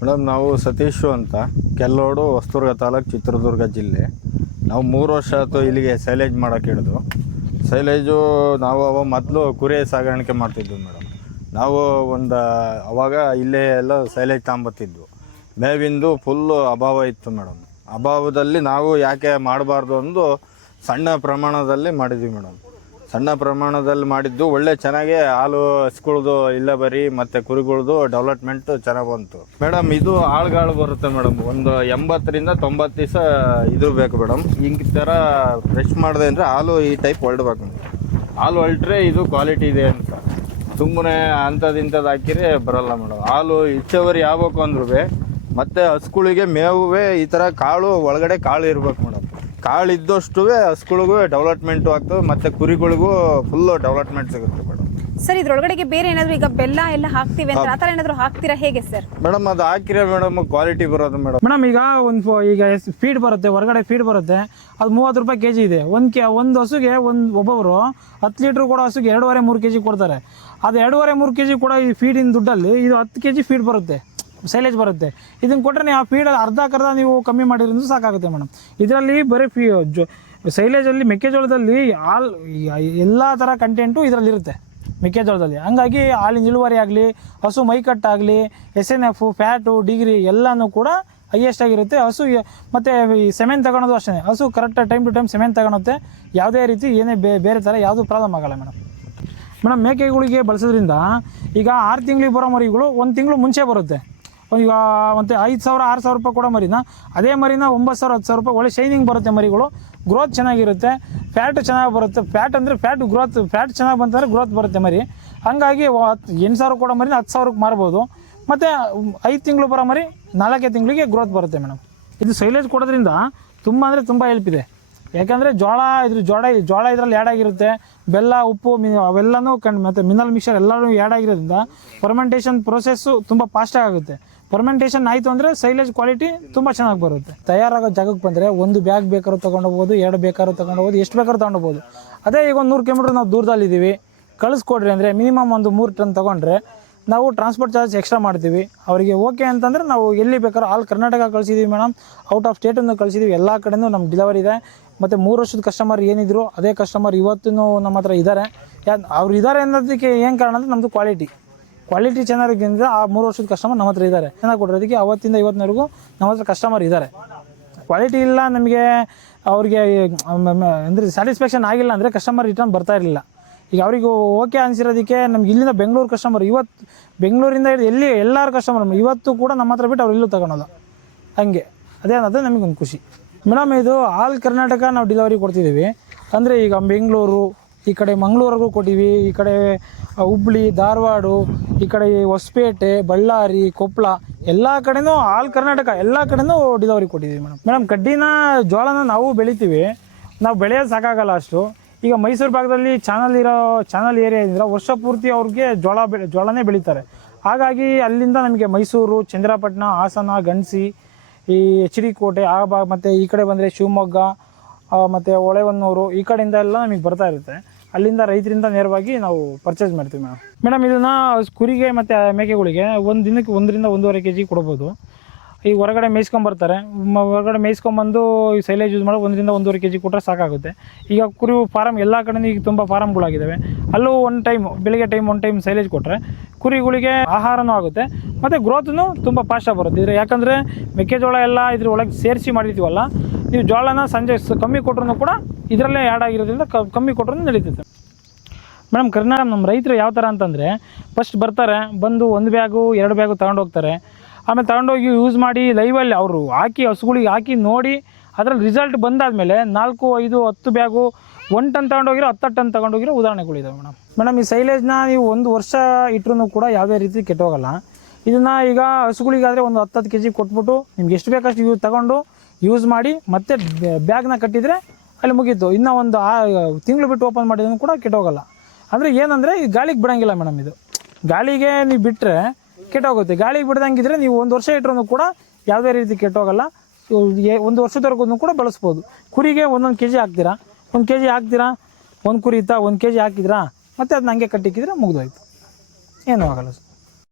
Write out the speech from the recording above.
Madam ನಾವು ಸತೀಶು ಅಂತ ಕೆಲ್ಲೋಡು ಹೊಸದುರ್ಗ ತಾಲೂಕು ಚಿತ್ರದುರ್ಗ ಜಿಲ್ಲೆ. ನಾವು 3 ವರ್ಷ ಆಯಿತು ಇಲ್ಲಿಗೆ ಸೈಲೇಜ್ ಮಾಡೋಕ್ಕೆ ಹಿಡಿದು. ಸೈಲೇಜು ನಾವು ಮೊದಲು ಕುರಿ ಸಾಗಾಣಿಕೆ ಮಾಡ್ತಿದ್ವಿ ಮೇಡಮ್. ನಾವು ಅವಾಗ ಇಲ್ಲೇ ಎಲ್ಲ ಸೈಲೇಜ್ ತಗೊಂಬತ್ತಿದ್ವು. ಮೇವಿಂದು ಫುಲ್ಲು ಅಭಾವ ಇತ್ತು ಮೇಡಮ್. ಅಭಾವದಲ್ಲಿ ನಾವು ಯಾಕೆ ಮಾಡಬಾರ್ದು ಅಂದು ಸಣ್ಣ ಪ್ರಮಾಣದಲ್ಲಿ ಮಾಡಿದ್ವಿ ಮೇಡಮ್. ಸಣ್ಣ ಪ್ರಮಾಣದಲ್ಲಿ ಮಾಡಿದ್ದು ಒಳ್ಳೆ ಚೆನ್ನಾಗಿ ಹಾಲು ಹಸ್ಗಳ್ದು ಇಲ್ಲ ಬರೀ ಮತ್ತು ಕುರಿಗಳ್ದು ಡೆವಲಪ್ಮೆಂಟು ಚೆನ್ನಾಗಿ ಬಂತು ಮೇಡಮ್. ಇದು ಆಳುಗಳು ಬರುತ್ತೆ ಮೇಡಮ್. ಒಂದು 80ರಿಂದ 90 ದಿವಸ ಇದು ಬೇಕು ಮೇಡಮ್. ಹಿಂಗೆ ಥರ ಬ್ರಷ್ ಮಾಡಿದೆ ಅಂದರೆ ಹಾಲು ಈ ಟೈಪ್ ಹೊರಡ್ಬೇಕು ಮೇಡಮ್. ಹಾಲು ಹೊರಟ್ರೆ ಇದು ಕ್ವಾಲಿಟಿ ಇದೆ ಅಂತ. ಸುಮ್ಮನೆ ಅಂಥದ್ದು ಹಾಕಿದ್ರೆ ಬರೋಲ್ಲ ಮೇಡಮ್. ಹಾಲು ಹೆಚ್ಚುವರಿ ಆಗ್ಬೇಕು ಅಂದ್ರೂ ಮತ್ತು ಹಸ್ಗಳಿಗೆ ಮೇವುವೆ ಈ ಥರ ಕಾಳು ಒಳಗಡೆ ಕಾಳು ಇರ್ಬೇಕು ಮೇಡಮ್. ಕಾಳು ಇದ್ದಷ್ಟು ಹಸ್ಗಳಿಗೂ ಡೆವಲಪ್ಮೆಂಟು ಆಗ್ತವೆ ಮತ್ತು ಕುರಿಗಳಿಗೂ ಫುಲ್ಲು ಡೆವಲಪ್ಮೆಂಟ್ ಸಿಗುತ್ತೆ ಮೇಡಮ್. ಸರ್ ಇದ್ರೊಳಗಡೆಗೆ ಬೇರೆ ಏನಾದರೂ ಈಗ ಬೆಲ್ಲ ಎಲ್ಲ ಹಾಕ್ತೀವಿ ಅಂತ ಆ ಥರ ಏನಾದರೂ ಹಾಕ್ತೀರಾ ಹೇಗೆ ಸರ್? ಮೇಡಮ್ ಅದು ಹಾಕಿರೋ ಮೇಡಮ್ ಕ್ವಾಲಿಟಿ ಬರೋದು ಮೇಡಮ್. ಮೇಡಮ್ ಈಗ ಈಗ ಫೀಡ್ ಬರುತ್ತೆ, ಹೊರಗಡೆ ಫೀಡ್ ಬರುತ್ತೆ, ಅದು 30 ರೂಪಾಯಿ ಕೆಜಿ ಇದೆ. ಒಂದು ಹಸುಗೆ ಒಬ್ಬೊಬ್ಬರು 10 ಲೀಟ್ರ್ ಕೊಡೋ ಹಸುಗೆ 2.5-3 ಕೆಜಿ ಕೊಡ್ತಾರೆ. ಅದು 2.5-3 ಕೆಜಿ ಕೊಡೋ ಈ ಫೀಡಿನ ದುಡ್ಡಲ್ಲಿ ಇದು 10 ಕೆಜಿ ಫೀಡ್ ಬರುತ್ತೆ, ಸೈಲೇಜ್ ಬರುತ್ತೆ. ಇದನ್ನು ಕೊಟ್ಟರೆ ನೀವು ಆ ಫೀಡಲ್ಲಿ ಅರ್ಧ ನೀವು ಕಮ್ಮಿ ಮಾಡಿರೋದು ಸಾಕಾಗುತ್ತೆ ಮೇಡಮ್. ಇದರಲ್ಲಿ ಬರೀ ಸೈಲೇಜಲ್ಲಿ ಮೆಕ್ಕೆಜೋಳದಲ್ಲಿ ಹಾಲು ಎಲ್ಲ ಥರ ಕಂಟೆಂಟು ಇದರಲ್ಲಿರುತ್ತೆ ಮೆಕ್ಕೆಜೋಳದಲ್ಲಿ. ಹಂಗಾಗಿ ಹಾಲಿನ ಇಳುವರಿ ಆಗಲಿ, ಹಸು ಮೈಕಟ್ಟಾಗಲಿ, SNF, ಫ್ಯಾಟು, ಡಿಗ್ರಿ ಎಲ್ಲನೂ ಕೂಡ ಹೈಯೆಸ್ಟ್ ಆಗಿರುತ್ತೆ. ಹಸು ಮತ್ತು ಈ ಸೆಮೆನ್ ತಗೊಳೋದು ಅಷ್ಟೇ. ಹಸು correct time to time semen ತಗೊಳುತ್ತೆ. ಯಾವುದೇ ರೀತಿ ಏನೇ ಬೇರೆ ಥರ ಯಾವುದೂ ಪ್ರಾಬ್ಲಮ್ ಆಗೋಲ್ಲ ಮೇಡಮ್. ಮೇಕೆಗಳಿಗೆ ಬಳಸೋದ್ರಿಂದ ಈಗ 6 ತಿಂಗಳಿಗೆ ಬರೋ ಮರಿಗಳು 1 ತಿಂಗಳು ಮುಂಚೆ ಬರುತ್ತೆ. ಈಗ ಮತ್ತು 5,000-6,000 ರೂಪಾಯಿ ಕೊಡೋ ಮರಿನ ಅದೇ ಮರಿನ 9,000-10,000 ರೂಪಾಯಿ ಒಳ್ಳೆ ಶೈನಿಂಗ್ ಬರುತ್ತೆ. ಮರಿಗಳು ಗ್ರೋತ್ ಚೆನ್ನಾಗಿರುತ್ತೆ, ಫ್ಯಾಟ್ ಚೆನ್ನಾಗಿ ಬರುತ್ತೆ. ಫ್ಯಾಟ್ ಚೆನ್ನಾಗಿ ಬಂತಂದರೆ ಗ್ರೋತ್ ಬರುತ್ತೆ ಮರಿ. ಹಾಗಾಗಿ 8,000 ಕೊಡೋ ಮರಿನ 10,000ಕ್ಕೆ ಮಾರ್ಬೋದು. ಮತ್ತು 5 ತಿಂಗಳು ಬರೋ ಮರಿ 4 ತಿಂಗಳಿಗೆ ಗ್ರೋತ್ ಬರುತ್ತೆ ಮೇಡಮ್. ಇದು ಸೈಲೇಜ್ ಕೊಡೋದ್ರಿಂದ ತುಂಬ ಅಂದರೆ ತುಂಬ ಹೆಲ್ಪ್ ಇದೆ. ಯಾಕಂದರೆ ಜೋಳ ಇದರಲ್ಲಿ ಆ್ಯಡ್ ಆಗಿರುತ್ತೆ. ಬೆಲ್ಲ, ಉಪ್ಪು, ಅವೆಲ್ಲನೂ ಮತ್ತು ಮಿನರಲ್ ಮಿಕ್ಸರ್ ಎಲ್ಲರೂ ಆ್ಯಡ್ ಆಗಿರೋದ್ರಿಂದ ಫರ್ಮೆಂಟೇಷನ್ ಪ್ರೊಸೆಸ್ಸು ತುಂಬ ಫಾಸ್ಟಾಗಿ ಆಗುತ್ತೆ. ಫರ್ಮೆಂಟೇಷನ್ ಆಯಿತು ಅಂದರೆ ಸೈಲೇಜ್ ಕ್ವಾಲಿಟಿ ತುಂಬ ಚೆನ್ನಾಗಿ ಬರುತ್ತೆ. ತಯಾರಾಗೋ ಜಾಗಕ್ಕೆ ಬಂದರೆ 1 ಬ್ಯಾಗ್ ಬೇಕಾದ್ರೂ ತೊಗೊಂಡೋಗ್ಬೋದು, 2 ಬೇಕಾದ್ರೂ ತೊಗೊಂಡೋಗ್ಬೋದು, ಎಷ್ಟು ಬೇಕಾದ್ರೂ ತೊಗೊಂಡೋಗ್ಬೋದು. ಅದೇ ಈಗ 100 ಕಿಲೋಮೀಟ್ರ್ ನಾವು ದೂರದಲ್ಲಿದ್ದೀವಿ, ಕಳಿಸ್ಕೊಡ್ರಿ ಅಂದರೆ ಮಿನಿಮಮ್ 3 ಟನ್ ತೊಗೊಂಡ್ರೆ ನಾವು ಟ್ರಾನ್ಸ್ಪೋರ್ಟ್ ಚಾರ್ಜ್ ಎಕ್ಸ್ಟ್ರಾ ಮಾಡ್ತೀವಿ. ಅವರಿಗೆ ಓಕೆ ಅಂತಂದರೆ ನಾವು ಎಲ್ಲಿ ಬೇಕಾದ್ರೂ ಆಲ್ ಕರ್ನಾಟಕ ಕಳಿಸಿದ್ದೀವಿ ಮೇಡಮ್. ಔಟ್ ಆಫ್ ಸ್ಟೇಟನ್ನು ಕಳಿಸಿದ್ದೀವಿ. ಎಲ್ಲ ಕಡೆಯೂ ನಮ್ಮ ಡಿಲಿವರಿ ಇದೆ. ಮತ್ತು 3 ವರ್ಷದ ಕಸ್ಟಮರ್ ಏನಿದ್ರು ಅದೇ ಕಸ್ಟಮರ್ ಇವತ್ತೂ ನಮ್ಮ ಹತ್ರ ಇದ್ದಾರೆ. ಅವ್ರು ಇದ್ದಾರೆ ಅನ್ನೋದಕ್ಕೆ ಏನು ಕಾರಣ ಅಂದರೆ ನಮ್ಮದು ಕ್ವಾಲಿಟಿ ಚೆನ್ನಾಗಿದ್ದರಿಂದ ಆ 3 ವರ್ಷದ ಕಸ್ಟಮರ್ ನಮ್ಮ ಹತ್ರ ಇದ್ದಾರೆ. ಚೆನ್ನಾಗಿ ಕೊಡೋದಕ್ಕೆ ಅವತ್ತಿಂದ ಇವತ್ತಿನವರೆಗೂ ನಮ್ಮ ಹತ್ರ ಕಸ್ಟಮರ್ ಇದ್ದಾರೆ. ಕ್ವಾಲಿಟಿ ಇಲ್ಲ ನಮಗೆ ಅವ್ರಿಗೆ ಅಂದರೆ ಸ್ಯಾಟಿಸ್ಫ್ಯಾಕ್ಷನ್ ಆಗಿಲ್ಲ ಅಂದರೆ ಕಸ್ಟಮರ್ ರಿಟರ್ನ್ ಬರ್ತಾ ಇರಲಿಲ್ಲ. ಈಗ ಅವರಿಗೆ ಓಕೆ ಅನಿಸಿರೋದಕ್ಕೆ ನಮ್ಗೆ ಇಲ್ಲಿಂದ ಬೆಂಗಳೂರು ಕಸ್ಟಮರ್ ಇವತ್ತು ಬೆಂಗಳೂರಿಂದ ಎಲ್ಲರ ಕಸ್ಟಮರ್ ಇವತ್ತು ಕೂಡ ನಮ್ಮ ಹತ್ರ ಬಿಟ್ಟು ಅವ್ರು ಇಲ್ಲೂ ತಗೊಳೋದು. ಹಾಗೆ ಅದೇ ನಮಗೊಂದು ಖುಷಿ ಮೇಡಮ್. ಇದು ಆಲ್ ಕರ್ನಾಟಕ ನಾವು ಡಿಲಿವರಿ ಕೊಡ್ತಿದ್ದೀವಿ. ಅಂದರೆ ಈಗ ಬೆಂಗಳೂರು, ಈ ಕಡೆ ಮಂಗಳೂರಿಗೂ ಕೊಟ್ಟಿವಿ, ಈ ಕಡೆ ಹುಬ್ಳಿ, ಧಾರವಾಡ, ಈ ಕಡೆ ಹೊಸಪೇಟೆ, ಬಳ್ಳಾರಿ, ಕೊಪ್ಪಳ ಎಲ್ಲ ಕಡೆನೂ ಆಲ್ ಕರ್ನಾಟಕ ಎಲ್ಲ ಕಡೆನೂ ಡಿಲಿವರಿ ಕೊಟ್ಟಿದ್ದೀವಿ ಮೇಡಮ್. ಕಡ್ಡಿನ ಜೋಳನ ನಾವು ಬೆಳಿತೀವಿ. ನಾವು ಬೆಳೆಯೋದು ಸಾಕಾಗಲ್ಲ ಅಷ್ಟು. ಈಗ ಮೈಸೂರು ಭಾಗದಲ್ಲಿ ಚಾನಲ್ ಏರಿಯಾ ಇದ್ರೆ ವರ್ಷ ಪೂರ್ತಿ ಅವ್ರಿಗೆ ಜೋಳನೇ ಬೆಳೀತಾರೆ. ಹಾಗಾಗಿ ಅಲ್ಲಿಂದ ನಮಗೆ ಮೈಸೂರು, ಚಂದ್ರಪಟ್ಟಣ, ಹಾಸನ, ಗಣಸಿ, ಈ HD ಕೋಟೆ ಆ ಭಾಗ, ಮತ್ತು ಈ ಕಡೆ ಬಂದರೆ ಶಿವಮೊಗ್ಗ ಮತ್ತು ಹೊಳೆಹೊನ್ನೂರು ಈ ಕಡೆಯಿಂದ ಎಲ್ಲ ನಮಗೆ ಬರ್ತಾ ಇರುತ್ತೆ. ಅಲ್ಲಿಂದ ರೈತರಿಂದ ನೇರವಾಗಿ ನಾವು ಪರ್ಚೇಸ್ ಮಾಡ್ತೀವಿ ಮೇಡಮ್. ಇದನ್ನು ಕುರಿಗೆ ಮತ್ತು ಮೇಕೆಗಳಿಗೆ ಒಂದು ದಿನಕ್ಕೆ 1ರಿಂದ 1.5 ಕೆಜಿ ಕೊಡ್ಬೋದು. ಈಗ ಹೊರಗಡೆ ಮೇಯ್ಸ್ಕೊಂಬರ್ತಾರೆ. ಹೊರಗಡೆ ಮೇಯ್ಸ್ಕೊಂಬಂದು ಈ ಸೈಲೇಜ್ ಯೂಸ್ ಮಾಡೋದು 1ರಿಂದ 1.5 ಕೆಜಿ ಕೊಟ್ಟರೆ ಸಾಕಾಗುತ್ತೆ. ಈಗ ಕುರಿ ಫಾರಮ್ ಎಲ್ಲ ಕಡೆ ಈಗ ತುಂಬ ಫಾರಮ್ಗಳಾಗಿದ್ದಾವೆ. ಅಲ್ಲೂ ಬೆಳಿಗ್ಗೆ ಒಂದು ಟೈಮ್ ಸೈಲೇಜ್ ಕೊಟ್ಟರೆ ಕುರಿಗಳಿಗೆ ಆಹಾರನೂ ಆಗುತ್ತೆ ಮತ್ತು ಗ್ರೋತ್ನು ತುಂಬ ಫಾಸ್ಟಾಗಿ ಬರುತ್ತೆ. ಇದ್ರೆ ಯಾಕಂದರೆ ಮೆಕ್ಕೆಜೋಳ ಎಲ್ಲ ಇದ್ರ ಒಳಗೆ ಸೇರಿಸಿ ಮಾಡಿರ್ತೀವಲ್ಲ, ನೀವು ಜೋಳನ ಸಂಜೆ ಕಮ್ಮಿ ಕೊಟ್ಟರು ಕೂಡ ಇದರಲ್ಲೇ ಆ್ಯಡ್ ಆಗಿರೋದ್ರಿಂದ ಕಮ್ಮಿ ಕೊಟ್ಟರು ನಡೀತೈತೆ ಮೇಡಮ್. ನಮ್ಮ ರೈತರು ಯಾವ ಥರ ಅಂತಂದರೆ ಫಸ್ಟ್ ಬರ್ತಾರೆ, ಬಂದು 1 ಬ್ಯಾಗು 2 ಬ್ಯಾಗು ತೊಗೊಂಡೋಗ್ತಾರೆ. ಆಮೇಲೆ ತೊಗೊಂಡೋಗಿ ಯೂಸ್ ಮಾಡಿ ಲೈವಲ್ಲಿ ಅವರು ಹಸುಗಳಿಗೆ ಹಾಕಿ ನೋಡಿ ಅದರಲ್ಲಿ ರಿಸಲ್ಟ್ ಬಂದಾದಮೇಲೆ 4, 5, 10 ಬ್ಯಾಗು 1 ಟನ್ ತೊಗೊಂಡೋಗಿರೋ 10 ಟನ್ ತೊಗೊಂಡೋಗಿರೋ ಉದಾಹರಣೆಗಳಿದ್ದಾವೆ ಮೇಡಮ್. ಈ ಸೈಲೇಜ್ನ ನೀವು 1 ವರ್ಷ ಇಟ್ಟರೂ ಕೂಡ ಯಾವುದೇ ರೀತಿ ಕೆಟ್ಟೋಗಲ್ಲ. ಇದನ್ನು ಈಗ ಹಸುಗಳಿಗಾದರೆ ಒಂದು 10 ಕೆಜಿ ಕೊಟ್ಬಿಟ್ಟು ನಿಮ್ಗೆ ಎಷ್ಟು ಬೇಕಷ್ಟು ತೊಗೊಂಡು ಯೂಸ್ ಮಾಡಿ ಮತ್ತೆ ಬ್ಯಾಗ್ನ ಕಟ್ಟಿದರೆ ಅಲ್ಲಿ ಮುಗೀತು. ಇನ್ನೂ ಒಂದು ತಿಂಗಳು ಬಿಟ್ಟು ಓಪನ್ ಮಾಡಿದ್ರು ಕೂಡ ಕೆಟ್ಟೋಗಲ್ಲ. ಅಂದರೆ ಏನಂದರೆ ಈ ಗಾಳಿಗೆ ಬಿಡೋಂಗಿಲ್ಲ ಮೇಡಮ್. ಇದು ಗಾಳಿಗೆ ನೀವು ಬಿಟ್ಟರೆ ಕೆಟ್ಟೋಗುತ್ತೆ. ಗಾಳಿಗೆ ಬಿಡ್ದಂಗಿದ್ರೆ ನೀವು 1 ವರ್ಷ ಇಟ್ಟರೂ ಕೂಡ ಯಾವುದೇ ರೀತಿ ಕೆಟ್ಟೋಗಲ್ಲ. 1 ವರ್ಷದವರೆಗೂ ಕೂಡ ಬಳಸ್ಬೋದು. ಕುರಿಗೆ 1 ಕೆಜಿ ಹಾಕ್ತೀರಾ, 1 ಕೆಜಿ ಹಾಕ್ತೀರಾ, 1 ಕುರಿ ಇತ್ತಾ 1 ಕೆಜಿ ಹಾಕಿದ್ರಾ, ಮತ್ತು ಅದನ್ನ ಹಂಗೆ ಕಟ್ಟಿಕ್ಕಿದ್ರೆ ಮುಗಿದೋಯ್ತು, ಏನೂ ಆಗೋಲ್ಲ ಸರ್.